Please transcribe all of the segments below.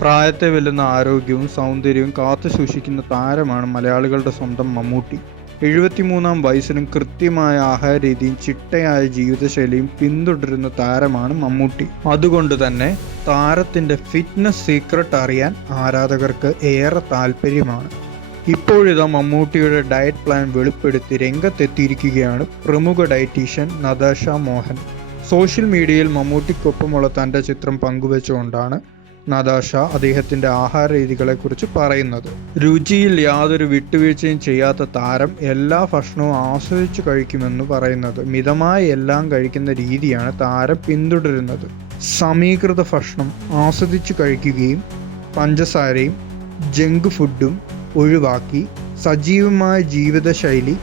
പ്രായത്തെ വെല്ലുന്ന ആരോഗ്യവും സൗന്ദര്യവും കാത്തുസൂക്ഷിക്കുന്ന താരമാണ് മലയാളികളുടെ സ്വന്തം മമ്മൂട്ടി. 73-ാം വയസ്സിലും കൃത്യമായ ആഹാരരീതിയും ചിട്ടയായ ജീവിതശൈലിയും പിന്തുടരുന്ന താരമാണ് മമ്മൂട്ടി. അതുകൊണ്ട് തന്നെ താരത്തിൻ്റെ ഫിറ്റ്നസ് സീക്രട്ട് അറിയാൻ ആരാധകർക്ക് ഏറെ താല്പര്യമാണ്. ഇപ്പോഴിതാ മമ്മൂട്ടിയുടെ ഡയറ്റ് പ്ലാൻ വെളിപ്പെടുത്തി രംഗത്തെത്തിയിരിക്കുകയാണ് പ്രമുഖ ഡയറ്റീഷ്യൻ നതാഷ മോഹൻ. സോഷ്യൽ മീഡിയയിൽ മമ്മൂട്ടിക്കൊപ്പമുള്ള തൻ്റെ ചിത്രം പങ്കുവെച്ചുകൊണ്ടാണ് നതാഷ അദ്ദേഹത്തിൻ്റെ ആഹാര രീതികളെക്കുറിച്ച് പറയുന്നത്. രുചിയിൽ യാതൊരു വിട്ടുവീഴ്ചയും ചെയ്യാത്ത താരം എല്ലാ ഭക്ഷണവും ആസ്വദിച്ചു കഴിക്കുമെന്ന് പറയുന്നത്. മിതമായി എല്ലാം കഴിക്കുന്ന രീതിയാണ് താരം പിന്തുടരുന്നത്. സമീകൃത ഭക്ഷണം ആസ്വദിച്ചു കഴിക്കുകയും പഞ്ചസാരയും ജങ്ക് ഫുഡും ഒഴിവാക്കി സജീവമായ ജീവിതശൈലി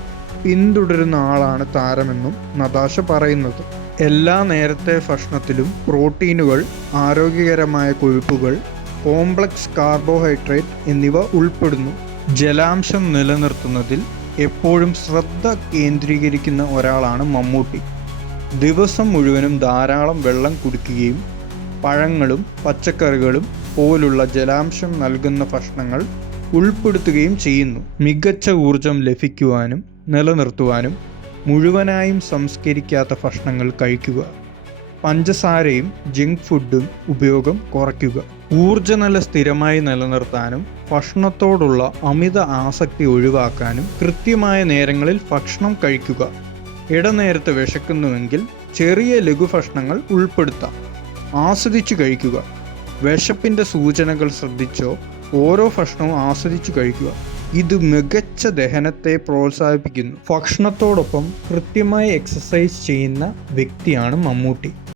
പിന്തുടരുന്ന ആളാണ് താരമെന്നും നതാഷ പറയുന്നത്. എല്ലാ നേരത്തെ ഭക്ഷണത്തിലും പ്രോട്ടീനുകൾ, ആരോഗ്യകരമായ കൊഴുപ്പുകൾ, കോംപ്ലക്സ് കാർബോഹൈഡ്രേറ്റ് എന്നിവ ഉൾപ്പെടുന്നു. ജലാംശം നിലനിർത്തുന്നതിൽ എപ്പോഴും ശ്രദ്ധ കേന്ദ്രീകരിക്കുന്ന ഒരാളാണ് മമ്മൂട്ടി. ദിവസം മുഴുവനും ധാരാളം വെള്ളം കുടിക്കുകയും പഴങ്ങളും പച്ചക്കറികളും പോലുള്ള ജലാംശം നൽകുന്ന ഭക്ഷണങ്ങൾ ഉൾപ്പെടുത്തുകയും ചെയ്യുന്നു. മികച്ച ഊർജം ലഭിക്കുവാനും നിലനിർത്തുവാനും മുഴുവനായും സംസ്കരിക്കാത്ത ഭക്ഷണങ്ങൾ കഴിക്കുക. പഞ്ചസാരയും ജങ്ക് ഫുഡും ഉപയോഗം കുറയ്ക്കുക. ഊർജ്ജനില സ്ഥിരമായി നിലനിർത്താനും ഭക്ഷണത്തോടുള്ള അമിത ആസക്തി ഒഴിവാക്കാനും കൃത്യമായ നേരങ്ങളിൽ ഭക്ഷണം കഴിക്കുക. ഇടനേരത്ത് വിശക്കുന്നുവെങ്കിൽ ചെറിയ ലഘുഭക്ഷണങ്ങൾ ഉൾപ്പെടുത്താം. ആസ്വദിച്ചു കഴിക്കുക. വിശപ്പിൻ്റെ സൂചനകൾ ശ്രദ്ധിച്ചോ ഓരോ ഭക്ഷണവും ആസ്വദിച്ചു കഴിക്കുക. ഇത് മികച്ച ദഹനത്തെ പ്രോത്സാഹിപ്പിക്കുന്നു. ഭക്ഷണത്തോടൊപ്പം കൃത്യമായി എക്സസൈസ് ചെയ്യുന്ന വ്യക്തിയാണ് മമ്മൂട്ടി.